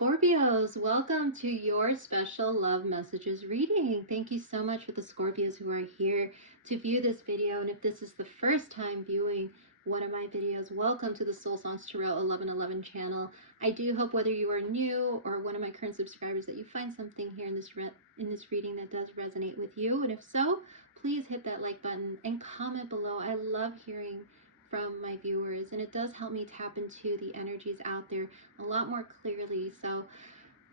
Scorpios, welcome to your special love messages reading. Thank you so much for the Scorpios who are here to view this video. And if this is the first time viewing one of my videos, welcome to the Soul Songs Tarot 1111 channel. I do hope whether you are new or one of my current subscribers that you find something here in this reading that does resonate with you. And if so, please hit that like button and comment below. I love hearing from my viewers, and it does help me tap into the energies out there a lot more clearly. So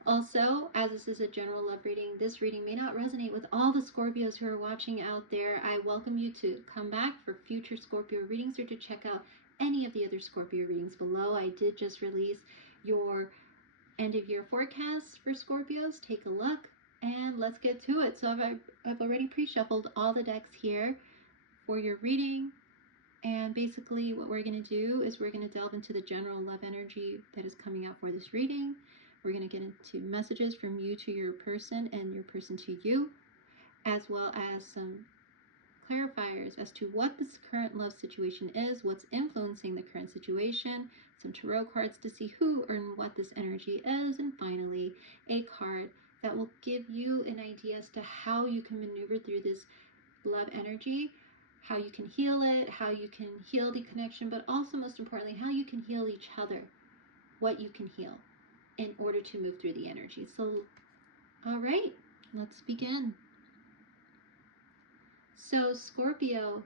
also, as this is a general love reading, this reading may not resonate with all the Scorpios who are watching out there. I welcome you to come back for future Scorpio readings or to check out any of the other Scorpio readings below. I did just release your end of year forecast for Scorpios. Take a look and let's get to it. So I've already pre-shuffled all the decks here for your reading. And basically what we're going to do is we're going to delve into the general love energy that is coming out for this reading. We're going to get into messages from you to your person and your person to you, as well as some clarifiers as to what this current love situation is, what's influencing the current situation, some tarot cards to see who and what this energy is, and finally a card that will give you an idea as to how you can maneuver through this love energy, how you can heal it, how you can heal the connection, but also most importantly, how you can heal each other, what you can heal in order to move through the energy. So, all right, let's begin. So Scorpio,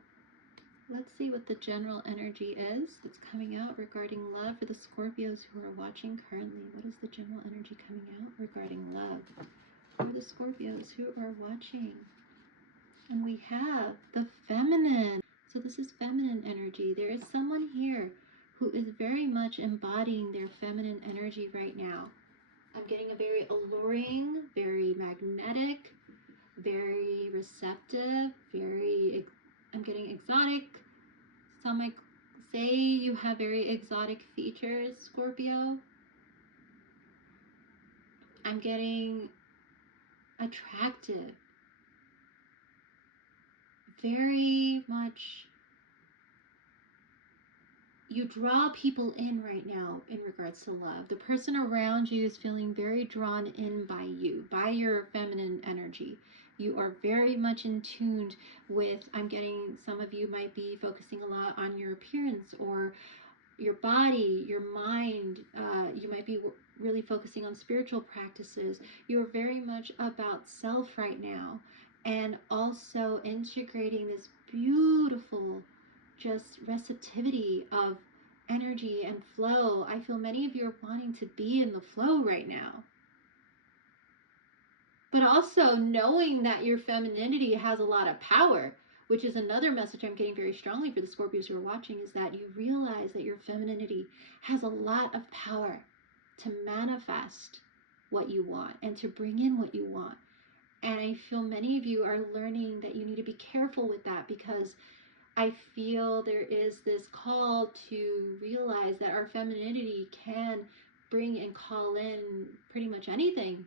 let's see what the general energy is that's coming out regarding love for the Scorpios who are watching currently. What is the general energy coming out regarding love for the Scorpios who are watching? And we have the feminine. So this is feminine energy. There is someone here who is very much embodying their feminine energy right now. I'm getting a very alluring, very magnetic, very receptive, I'm getting exotic. Some might say you have very exotic features, Scorpio. I'm getting attractive. Very much, you draw people in right now in regards to love. The person around you is feeling very drawn in by you, by your feminine energy. You are very much in tune with, I'm getting some of you might be focusing a lot on your appearance or your body, your mind. You might be really focusing on spiritual practices. You're very much about self right now. And also integrating this beautiful just receptivity of energy and flow. I feel many of you are wanting to be in the flow right now. But also knowing that your femininity has a lot of power, which is another message I'm getting very strongly for the Scorpios who are watching, is that you realize that your femininity has a lot of power to manifest what you want and to bring in what you want. And I feel many of you are learning that you need to be careful with that, because I feel there is this call to realize that our femininity can bring and call in pretty much anything,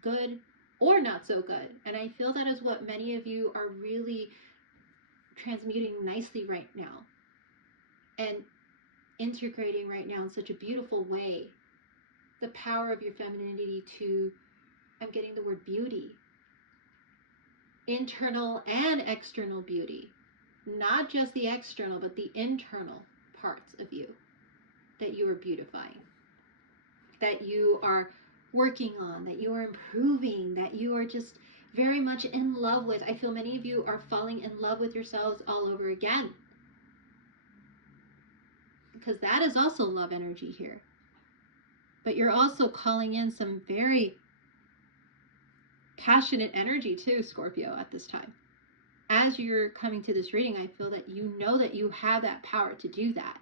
good or not so good. And I feel that is what many of you are really transmuting nicely right now and integrating right now in such a beautiful way. The power of your femininity to, I'm getting the word beauty. Internal and external beauty. Not just the external, but the internal parts of you that you are beautifying, that you are working on, that you are improving, that you are just very much in love with. I feel many of you are falling in love with yourselves all over again, because that is also love energy here. But you're also calling in some very passionate energy too, Scorpio, at this time. As you're coming to this reading, I feel that you know that you have that power to do that.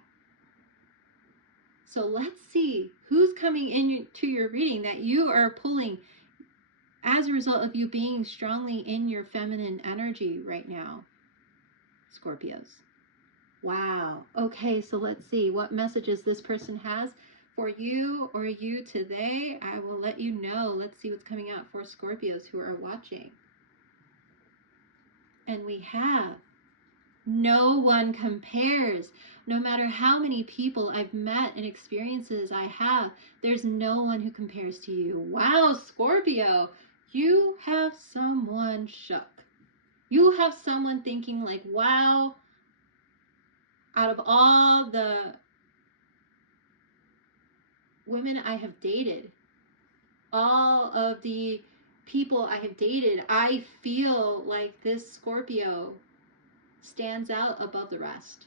So let's see who's coming into your reading that you are pulling as a result of you being strongly in your feminine energy right now, Scorpios. Wow. Okay, so let's see what messages this person has for you or you today. I will let you know. Let's see what's coming out for Scorpios who are watching. And we have No one compares. No matter how many people I've met and experiences I have, there's no one who compares to you. Wow, Scorpio, you have someone shook. You have someone thinking like, wow, out of all the women I have dated, all of the people I have dated, I feel like this Scorpio stands out above the rest.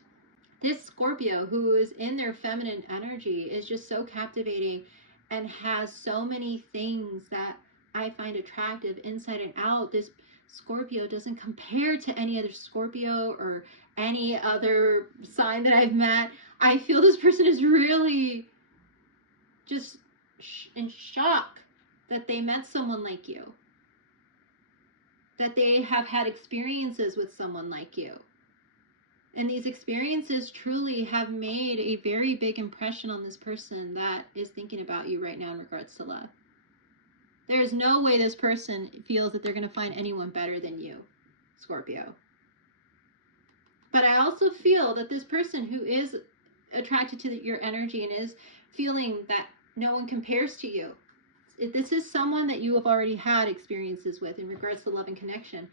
This Scorpio, who is in their feminine energy, is just so captivating and has so many things that I find attractive inside and out. This Scorpio doesn't compare to any other Scorpio or any other sign that I've met. I feel this person is really just in shock that they met someone like you, that they have had experiences with someone like you. And these experiences truly have made a very big impression on this person that is thinking about you right now in regards to love. There is no way this person feels that they're going to find anyone better than you, Scorpio. But I also feel that this person who is attracted to your energy and is feeling that no one compares to you, this is someone that you have already had experiences with in regards to love and connection.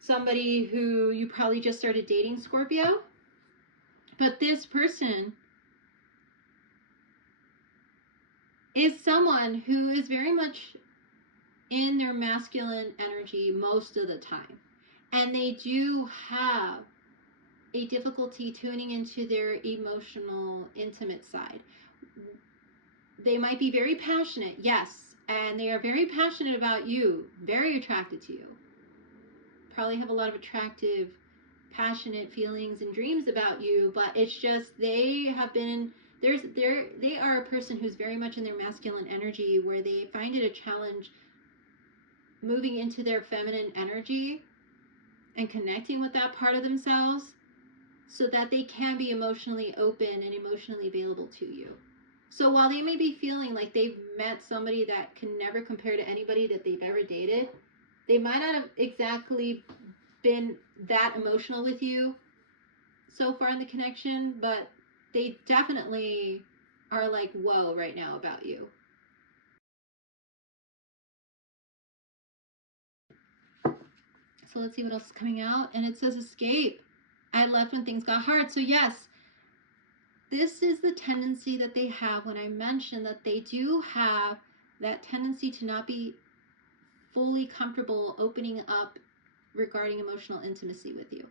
Somebody who you probably just started dating, Scorpio. But this person is someone who is very much in their masculine energy most of the time. And they do have a difficulty tuning into their emotional, intimate side. They might be very passionate, yes, and they are very passionate about you, very attracted to you. Probably have a lot of attractive, passionate feelings and dreams about you, but it's just they have been they are a person who's very much in their masculine energy, where they find it a challenge moving into their feminine energy and connecting with that part of themselves so that they can be emotionally open and emotionally available to you. So while they may be feeling like they've met somebody that can never compare to anybody that they've ever dated, they might not have exactly been that emotional with you so far in the connection, but they definitely are like, whoa, right now about you. So let's see what else is coming out. And it says escape. I left when things got hard. So yes, this is the tendency that they have when I mentioned that they do have that tendency to not be fully comfortable opening up regarding emotional intimacy with you.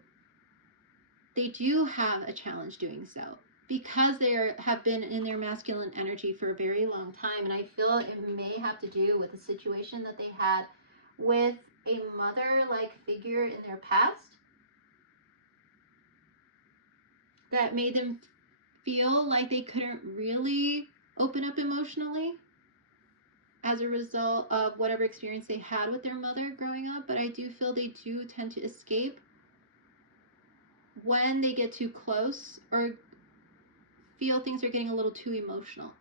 They do have a challenge doing so because they have been in their masculine energy for a very long time. And I feel it may have to do with the situation that they had with a mother-like figure in their past that made them feel like they couldn't really open up emotionally as a result of whatever experience they had with their mother growing up. But I do feel they do tend to escape when they get too close or feel things are getting a little too emotional.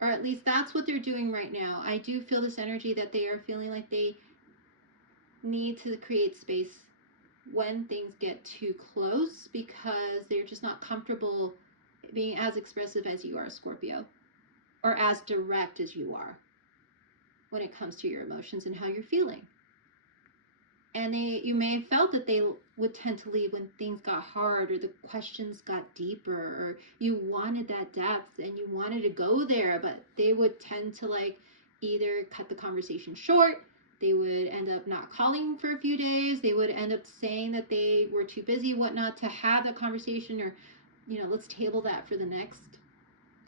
Or at least that's what they're doing right now. I do feel this energy that they are feeling like they need to create space when things get too close because they're just not comfortable being as expressive as you are, Scorpio, or as direct as you are when it comes to your emotions and how you're feeling. And you may have felt that they would tend to leave when things got hard or the questions got deeper or you wanted that depth and you wanted to go there, but they would tend to like either cut the conversation short, they would end up not calling for a few days, they would end up saying that they were too busy, whatnot, to have the conversation, or, you know, let's table that for the next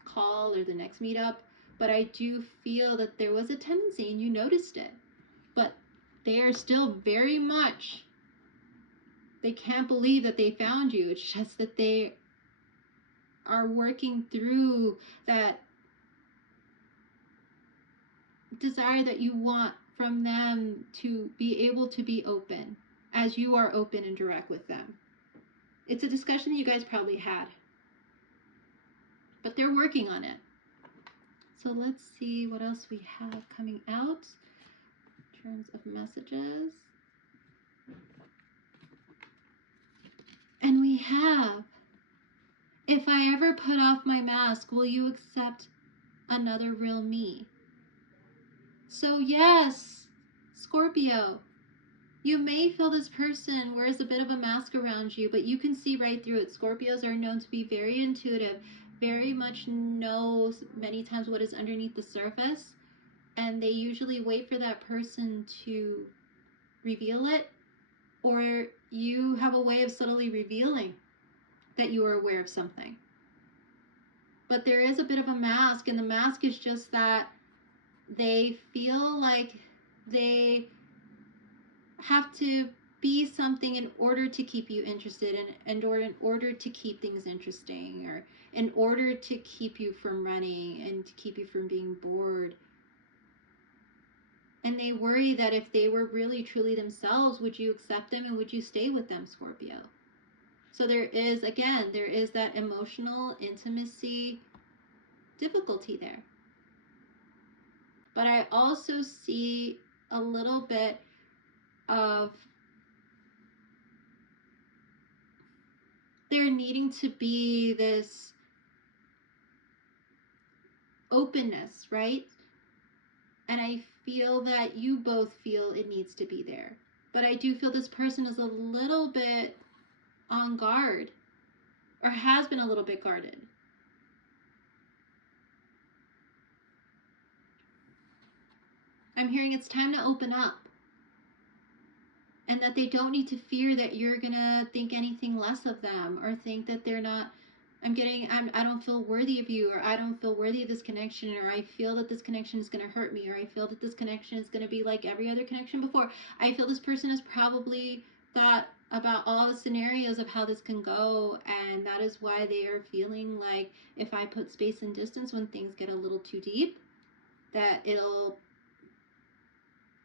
call or the next meetup. But I do feel that there was a tendency, and you noticed it, but they are still very much, they can't believe that they found you. It's just that they are working through that desire that you want from them to be able to be open as you are open and direct with them. It's a discussion that you guys probably had, but they're working on it. So let's see what else we have coming out in terms of messages. have, if I ever put off my mask, will you accept another real me? So yes, Scorpio, you may feel this person wears a bit of a mask around you, but you can see right through it. Scorpios are known to be very intuitive, very much knows many times what is underneath the surface, and they usually wait for that person to reveal it, or you have a way of subtly revealing that you are aware of something. But there is a bit of a mask, and the mask is just that they feel like they have to be something in order to keep you interested, and or in order to keep things interesting, or in order to keep you from running and to keep you from being bored. And they worry that if they were really truly themselves, would you accept them and would you stay with them, Scorpio? So there is, again, there is that emotional intimacy difficulty there. But I also see a little bit of there needing to be this openness, right? And I feel that you both feel it needs to be there. But I do feel this person is a little bit on guard, or has been a little bit guarded. I'm hearing it's time to open up, and that they don't need to fear that you're gonna think anything less of them, or think that they're not, I don't feel worthy of you, or I don't feel worthy of this connection, or I feel that this connection is gonna hurt me, or I feel that this connection is gonna be like every other connection before. I feel this person has probably thought about all the scenarios of how this can go, and that is why they are feeling like if I put space and distance when things get a little too deep, that it'll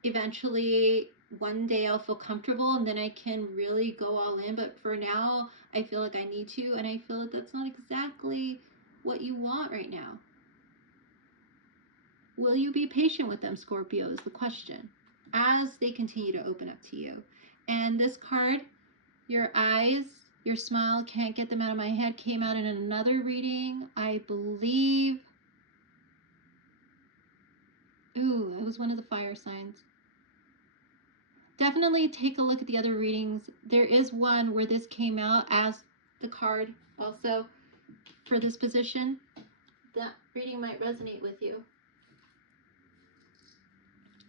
eventually one day I'll feel comfortable and then I can really go all in. But for now, I feel like I need to, and I feel like that's not exactly what you want right now. Will you be patient with them, Scorpio, is the question, as they continue to open up to you. And this card, your eyes, your smile, can't get them out of my head, came out in another reading, I believe. Ooh, it was one of the fire signs. Definitely take a look at the other readings. There is one where this came out as the card also for this position. That reading might resonate with you.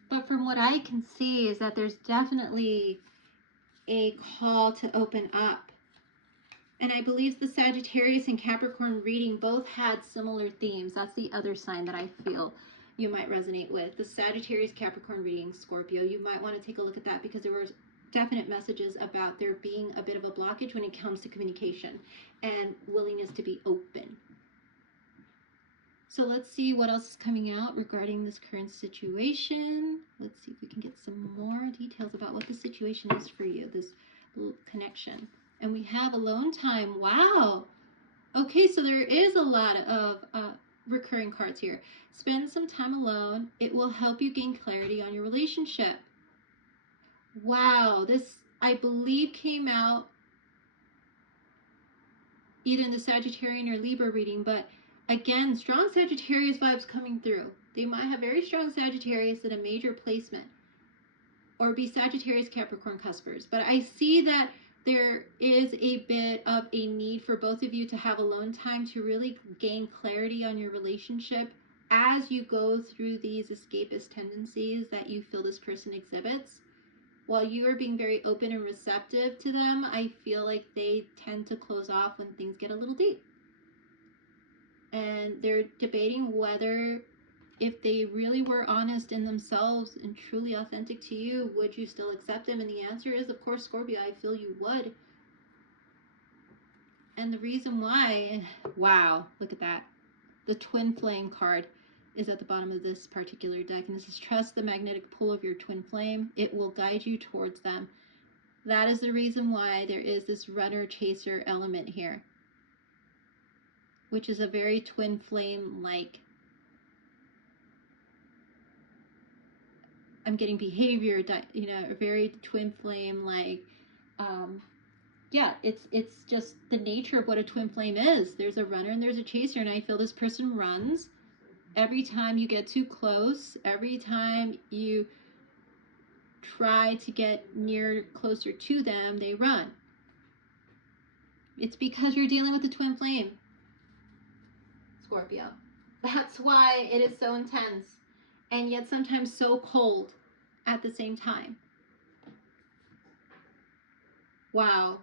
But from what I can see is that there's definitely a call to open up. And I believe the Sagittarius and Capricorn reading both had similar themes. That's the other sign that I feel you might resonate with. The Sagittarius Capricorn reading, Scorpio, you might want to take a look at that, because there were definite messages about there being a bit of a blockage when it comes to communication and willingness to be open. So let's see what else is coming out regarding this current situation. Let's see if we can get some more details about what the situation is for you, this connection. And we have alone time. Wow. Okay, so there is a lot of recurring cards here. Spend some time alone. It will help you gain clarity on your relationship. Wow, this I believe came out either in the Sagittarian or Libra reading, but again, strong Sagittarius vibes coming through. They might have very strong Sagittarius in a major placement, or be Sagittarius Capricorn cuspers. But I see that there is a bit of a need for both of you to have alone time to really gain clarity on your relationship as you go through these escapist tendencies that you feel this person exhibits. While you are being very open and receptive to them, I feel like they tend to close off when things get a little deep. And they're debating whether, if they really were honest in themselves and truly authentic to you, would you still accept them? And the answer is, of course, Scorpio, I feel you would. And the reason why, wow, look at that. The twin flame card is at the bottom of this particular deck. And this is trust the magnetic pull of your twin flame. It will guide you towards them. That is the reason why there is this runner chaser element here, which is a very twin flame like. I'm getting behavior, a very twin flame like, yeah, it's just the nature of what a twin flame is. There's a runner and there's a chaser, and I feel this person runs. Every time you get too close, every time you try to get closer to them, they run. It's because you're dealing with the twin flame, Scorpio. That's why it is so intense and yet sometimes so cold at the same time. Wow.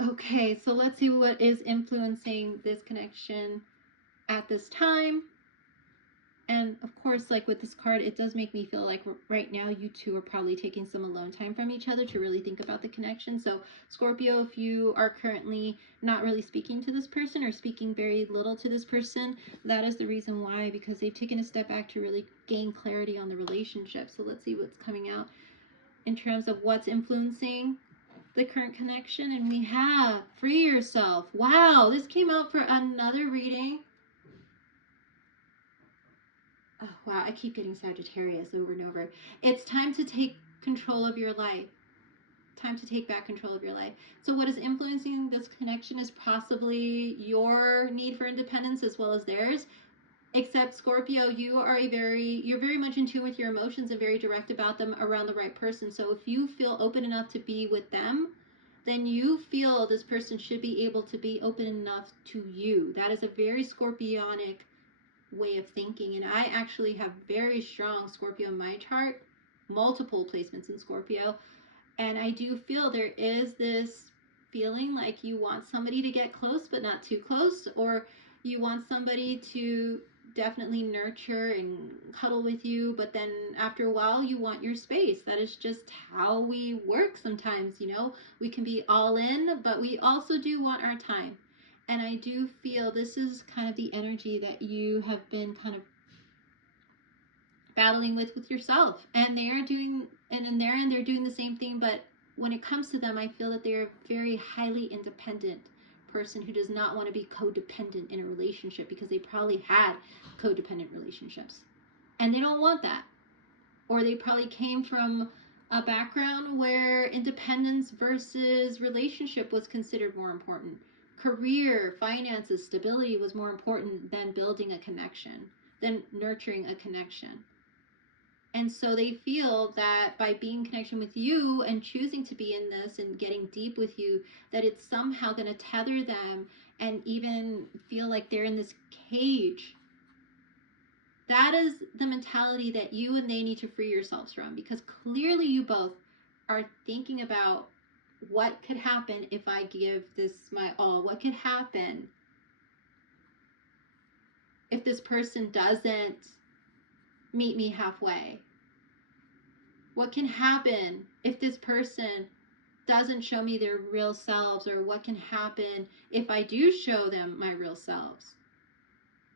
Okay, so let's see what is influencing this connection at this time. And of course, like with this card, it does make me feel like right now you two are probably taking some alone time from each other to really think about the connection. So Scorpio, if you are currently not really speaking to this person or speaking very little to this person, that is the reason why, because they've taken a step back to really gain clarity on the relationship. So let's see what's coming out in terms of what's influencing the current connection. And we have free yourself. Wow, this came out for another reading. Oh, wow, I keep getting Sagittarius over and over. It's time to take control of your life. Time to take back control of your life. So what is influencing this connection is possibly your need for independence as well as theirs. Except Scorpio, you're very much in tune with your emotions and very direct about them around the right person. So if you feel open enough to be with them, then you feel this person should be able to be open enough to you. That is a very Scorpionic way of thinking. And I actually have very strong Scorpio in my chart, multiple placements in Scorpio. And I do feel there is this feeling like you want somebody to get close, but not too close, or you want somebody to definitely nurture and cuddle with you, but then after a while you want your space. That is just how we work sometimes, you know. We can be all in, but we also do want our time. And I do feel this is kind of the energy that you have been kind of battling with yourself. And they are doing, and in their end, they're doing the same thing. But when it comes to them, I feel that they're a very highly independent person who does not want to be codependent in a relationship, because they probably had codependent relationships. And they don't want that. Or they probably came from a background where independence versus relationship was considered more important. Career, finances, stability was more important than building a connection, than nurturing a connection. And so they feel that by being in connection with you and choosing to be in this and getting deep with you, that it's somehow going to tether them and even feel like they're in this cage. That is the mentality that you and they need to free yourselves from, because clearly you both are thinking about what could happen if I give this my all. What could happen if this person doesn't meet me halfway? What can happen if this person doesn't show me their real selves? Or what can happen if I do show them my real selves?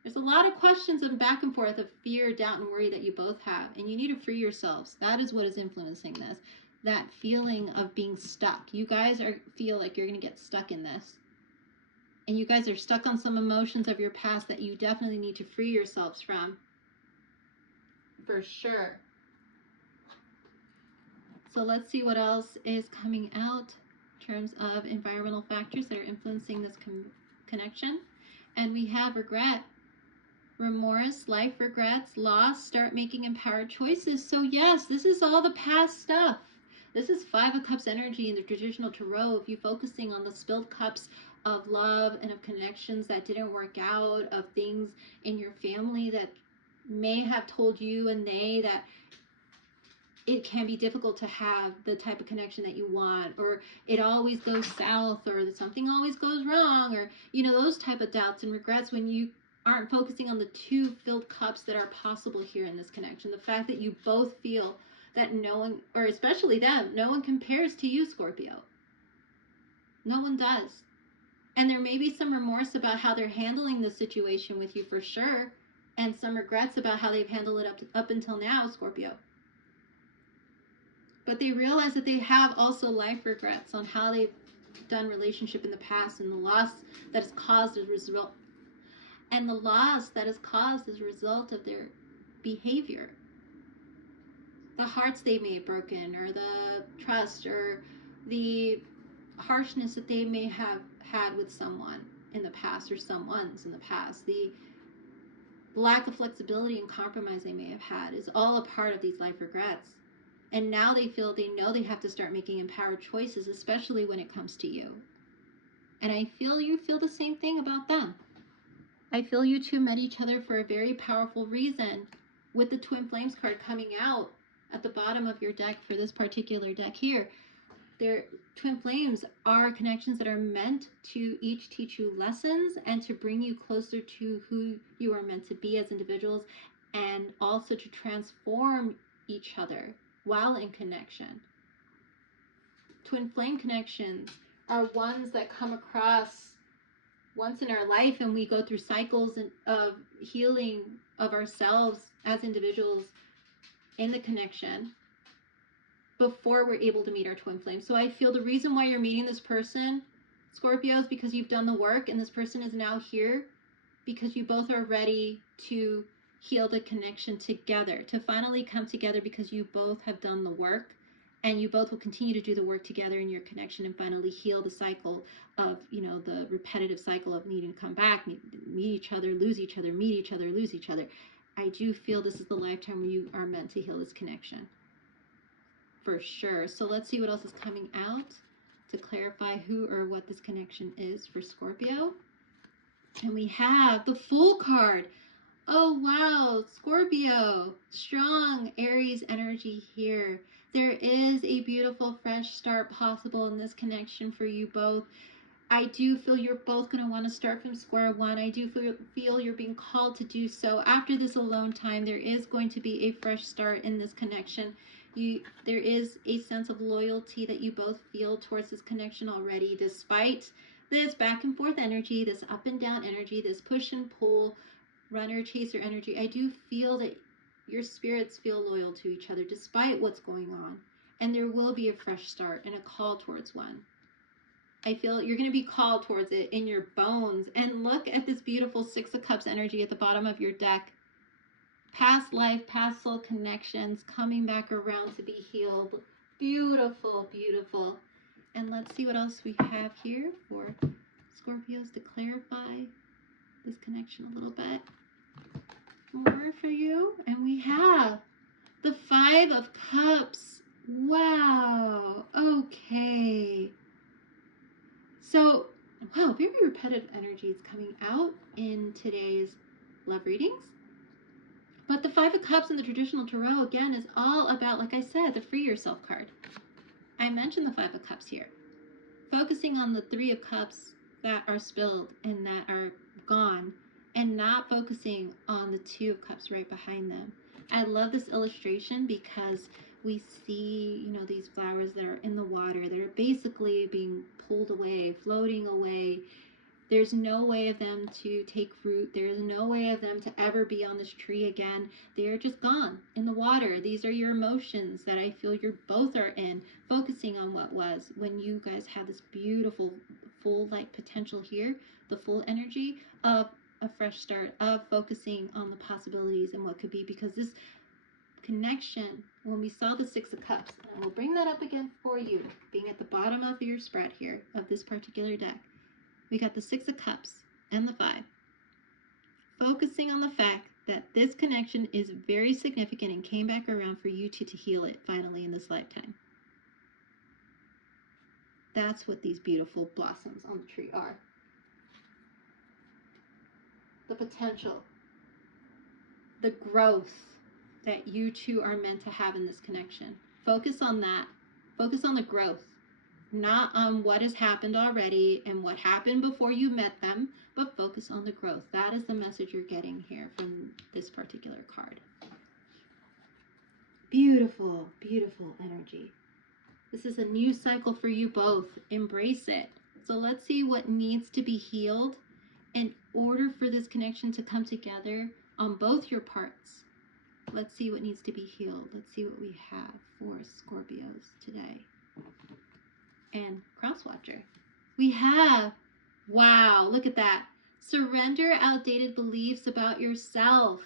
There's a lot of questions and back and forth of fear, doubt, and worry that you both have, and you need to free yourselves. That is what is influencing this. That feeling of being stuck. You guys feel like you're going to get stuck in this. And you guys are stuck on some emotions of your past that you definitely need to free yourselves from. For sure. So let's see what else is coming out in terms of environmental factors that are influencing this connection. And we have regret, remorse, life regrets, loss, start making empowered choices. So yes, this is all the past stuff. This is 5 of Cups energy in the traditional tarot, of you focusing on the spilled cups of love and of connections that didn't work out, of things in your family that may have told you and they that it can be difficult to have the type of connection that you want, or it always goes south, or something always goes wrong, or, you know, those type of doubts and regrets when you aren't focusing on the 2 filled cups that are possible here in this connection. The fact that you both feel that no one, or especially them, no one compares to you, Scorpio. No one does. And there may be some remorse about how they're handling the situation with you, for sure, and some regrets about how they've handled it up until now, Scorpio. But they realize that they have also life regrets on how they've done relationship in the past, and the loss that has caused as a result, and the loss that is caused as a result of their behavior. The hearts they may have broken, or the trust, or the harshness that they may have had with someone in the past or someone's in the past, the lack of flexibility and compromise they may have had is all a part of these life regrets. And now they know they have to start making empowered choices, especially when it comes to you. And I feel you feel the same thing about them. I feel you two met each other for a very powerful reason, with the Twin Flames card coming out at the bottom of your deck for this particular deck here. Their Twin Flames are connections that are meant to each teach you lessons and to bring you closer to who you are meant to be as individuals, and also to transform each other while in connection. Twin Flame connections are ones that come across once in our life, and we go through cycles of healing of ourselves as individuals in the connection before we're able to meet our twin flame. So I feel the reason why you're meeting this person, Scorpio, is because you've done the work, and this person is now here because you both are ready to heal the connection together, to finally come together because you both have done the work, and you both will continue to do the work together in your connection and finally heal the cycle of, you know, the repetitive cycle of needing to come back, meet each other, lose each other, meet each other, lose each other. I do feel this is the lifetime where you are meant to heal this connection. For sure. So let's see what else is coming out to clarify who or what this connection is for Scorpio. And we have the Fool card. Oh, wow. Scorpio. Strong Aries energy here. There is a beautiful fresh start possible in this connection for you both. I do feel you're both going to want to start from square one. I do feel you're being called to do so. After this alone time, there is going to be a fresh start in this connection. There is a sense of loyalty that you both feel towards this connection already, despite this back and forth energy, this up and down energy, this push and pull, runner chaser energy. I do feel that your spirits feel loyal to each other despite what's going on, and there will be a fresh start and a call towards one. I feel you're going to be called towards it in your bones. And look at this beautiful Six of Cups energy at the bottom of your deck. Past life, past soul connections coming back around to be healed. Beautiful, beautiful. And let's see what else we have here for Scorpios to clarify this connection a little bit more for you. And we have the Five of Cups. Wow. Okay. So, wow, very repetitive energy is coming out in today's love readings. But the Five of Cups in the traditional tarot, again, is all about, like I said, the Free Yourself card. I mentioned the Five of Cups here. Focusing on the Three of Cups that are spilled and that are gone, and not focusing on the Two of Cups right behind them. I love this illustration because we see, you know, these flowers that are in the water that are basically being pulled away, floating away. There's no way of them to take root. There's no way of them to ever be on this tree again. They're just gone in the water. These are your emotions that I feel you both are in, focusing on what was, when you guys have this beautiful full light potential here, the full energy of a fresh start, of focusing on the possibilities and what could be, because this connection, when we saw the Six of Cups, and we'll bring that up again for you, being at the bottom of your spread here of this particular deck, we got the Six of Cups and the Five, focusing on the fact that this connection is very significant and came back around for you two to heal it finally in this lifetime. That's what these beautiful blossoms on the tree are. The potential, the growth that you two are meant to have in this connection. Focus on that. Focus on the growth, not on what has happened already and what happened before you met them, but focus on the growth. That is the message you're getting here from this particular card. Beautiful, beautiful energy. This is a new cycle for you both. Embrace it. So let's see what needs to be healed in order for this connection to come together on both your parts. Let's see what needs to be healed. Let's see what we have for Scorpios today. And Crosswatcher. We have, wow, look at that. Surrender outdated beliefs about yourself.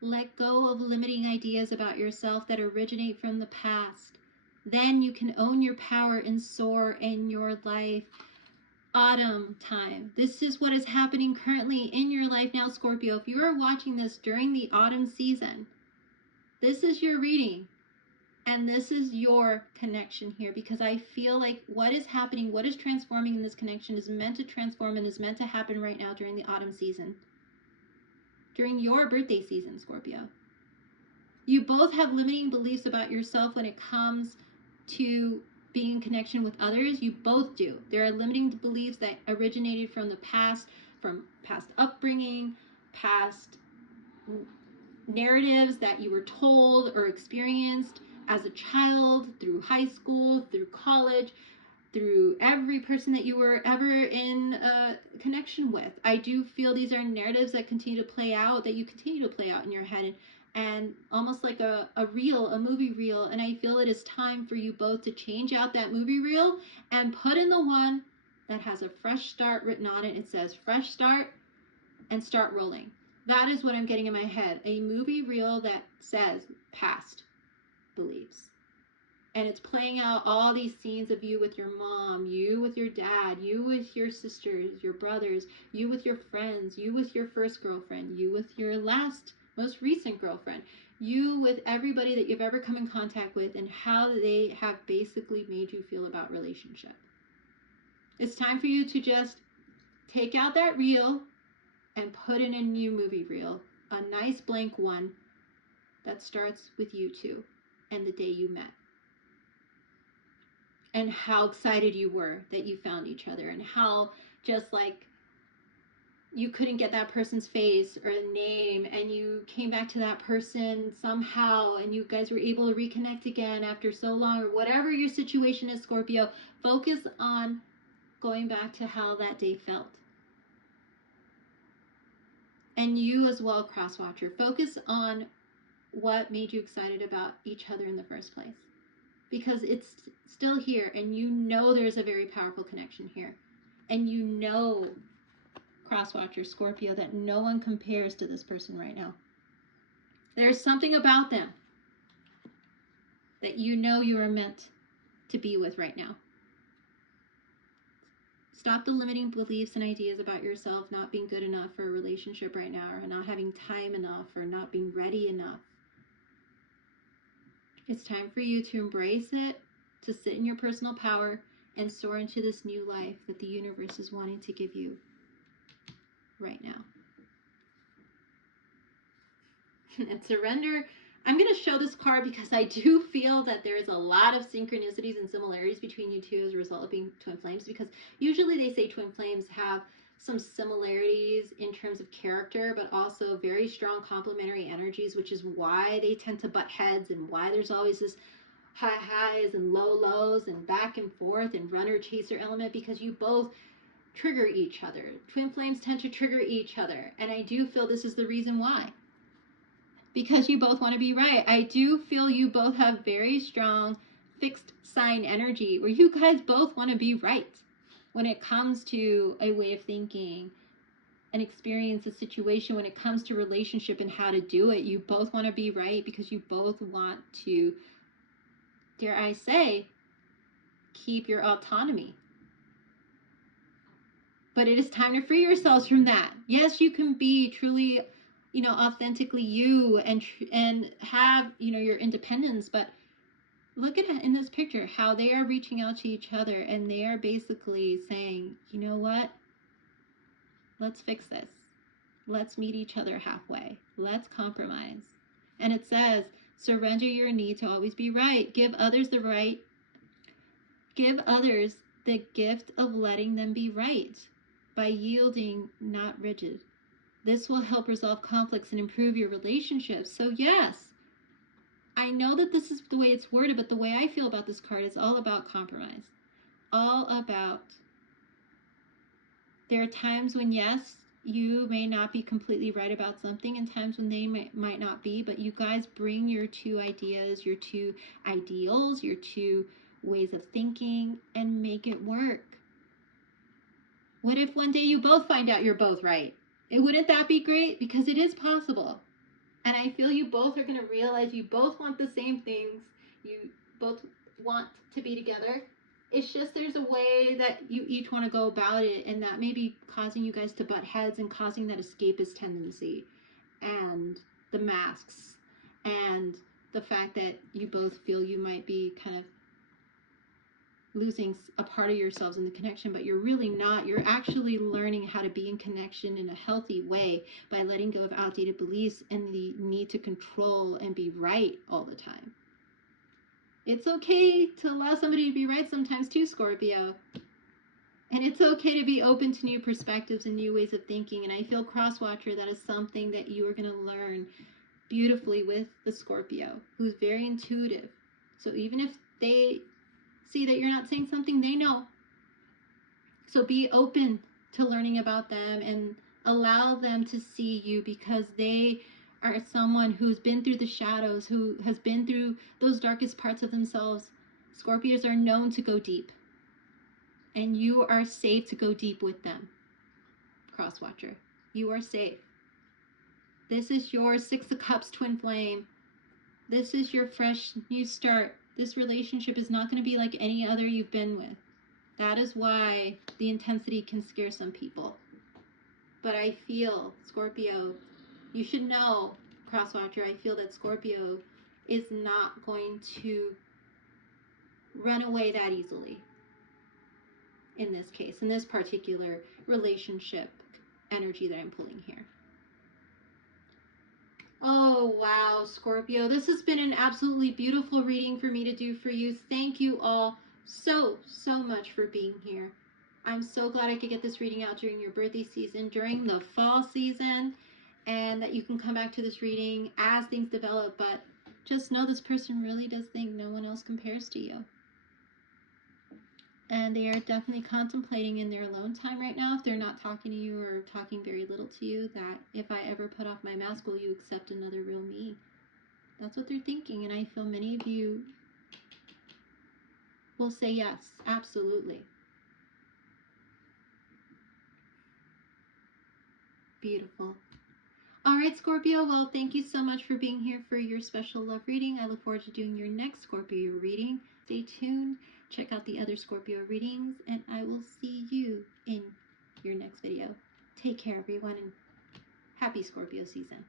Let go of limiting ideas about yourself that originate from the past. Then you can own your power and soar in your life. Autumn time. This is what is happening currently in your life now, Scorpio. If you are watching this during the autumn season, this is your reading. And this is your connection here, because I feel like what is happening, what is transforming in this connection is meant to transform and is meant to happen right now during the autumn season. During your birthday season, Scorpio. You both have limiting beliefs about yourself when it comes to being in connection with others. You both do. There are limiting beliefs that originated from the past, from past upbringing, past narratives that you were told or experienced as a child, through high school, through college, through every person that you were ever in a connection with. I do feel these are narratives that continue to play out, that you continue to play out in your head, and almost like a movie reel. And I feel it is time for you both to change out that movie reel and put in the one that has a fresh start written on it. It says fresh start and start rolling. That is what I'm getting in my head. A movie reel that says past beliefs. And it's playing out all these scenes of you with your mom, you with your dad, you with your sisters, your brothers, you with your friends, you with your first girlfriend, you with your most recent girlfriend, you with everybody that you've ever come in contact with, and how they have basically made you feel about relationship. It's time for you to just take out that reel and put in a new movie reel, a nice blank one that starts with you two and the day you met. And how excited you were that you found each other, and how just like you couldn't get that person's face or name, and you came back to that person somehow, and you guys were able to reconnect again after so long, or whatever your situation is, Scorpio. Focus on going back to how that day felt. And you as well, crosswatcher, focus on what made you excited about each other in the first place. Because it's still here, and you know there's a very powerful connection here. And you know, crosswatcher, Scorpio, that no one compares to this person right now. There's something about them that you know you are meant to be with right now. Stop the limiting beliefs and ideas about yourself not being good enough for a relationship right now, or not having time enough, or not being ready enough. It's time for you to embrace it, to sit in your personal power, and soar into this new life that the universe is wanting to give you right now. And surrender. I'm going to show this card because I do feel that there's a lot of synchronicities and similarities between you two as a result of being twin flames, because usually they say twin flames have some similarities in terms of character, but also very strong complementary energies, which is why they tend to butt heads, and why there's always this high highs and low lows and back and forth and runner chaser element, because you both trigger each other. Twin flames tend to trigger each other, and I do feel this is the reason why. Because you both want to be right. I do feel you both have very strong fixed sign energy, where you guys both want to be right when it comes to a way of thinking, an experience, a situation. When it comes to relationship and how to do it, you both want to be right, because you both want to, dare I say, keep your autonomy. But it is time to free yourselves from that. Yes, you can be truly, authentically you, and have, your independence. But look at it in this picture, how they are reaching out to each other, and they are basically saying, you know what? Let's fix this. Let's meet each other halfway. Let's compromise. And it says, surrender your need to always be right. Give others the gift of letting them be right by yielding, not rigid. This will help resolve conflicts and improve your relationships. So yes, I know that this is the way it's worded, but the way I feel about this card is all about compromise. All about, there are times when, yes, you may not be completely right about something, and times when they might not be, but you guys bring your two ideas, your two ideals, your two ways of thinking, and make it work. What if one day you both find out you're both right? Wouldn't that be great? Because it is possible. And I feel you both are going to realize you both want the same things. You both want to be together. It's just there's a way that you each want to go about it, and that may be causing you guys to butt heads and causing that escapist tendency, and the masks, and the fact that you both feel you might be kind of losing a part of yourselves in the connection, but you're really not. You're actually learning how to be in connection in a healthy way by letting go of outdated beliefs and the need to control and be right all the time. It's okay to allow somebody to be right sometimes too, Scorpio. And it's okay to be open to new perspectives and new ways of thinking. And I feel, Crosswatcher, that is something that you are going to learn beautifully with the Scorpio, who's very intuitive. So even if they see that you're not saying something, they know. So be open to learning about them and allow them to see you, because they are someone who's been through the shadows, who has been through those darkest parts of themselves. Scorpios are known to go deep, and you are safe to go deep with them, Crosswatcher. You are safe. This is your Six of Cups twin flame. This is your fresh new start. This relationship is not going to be like any other you've been with. That is why the intensity can scare some people. But I feel, Scorpio, you should know, Crosswatcher, I feel that Scorpio is not going to run away that easily in this case, in this particular relationship energy that I'm pulling here. Oh, wow, Scorpio. This has been an absolutely beautiful reading for me to do for you. Thank you all so much for being here. I'm so glad I could get this reading out during your birthday season, during the fall season, and that you can come back to this reading as things develop. But just know this person really does think no one else compares to you. And they are definitely contemplating in their alone time right now, if they're not talking to you or talking very little to you, that if I ever put off my mask, will you accept another real me? That's what they're thinking, and I feel many of you will say yes, absolutely. Beautiful. All right, Scorpio, well, thank you so much for being here for your special love reading. I look forward to doing your next Scorpio reading. Stay tuned. Check out the other Scorpio readings, and I will see you in your next video. Take care, everyone, and happy Scorpio season.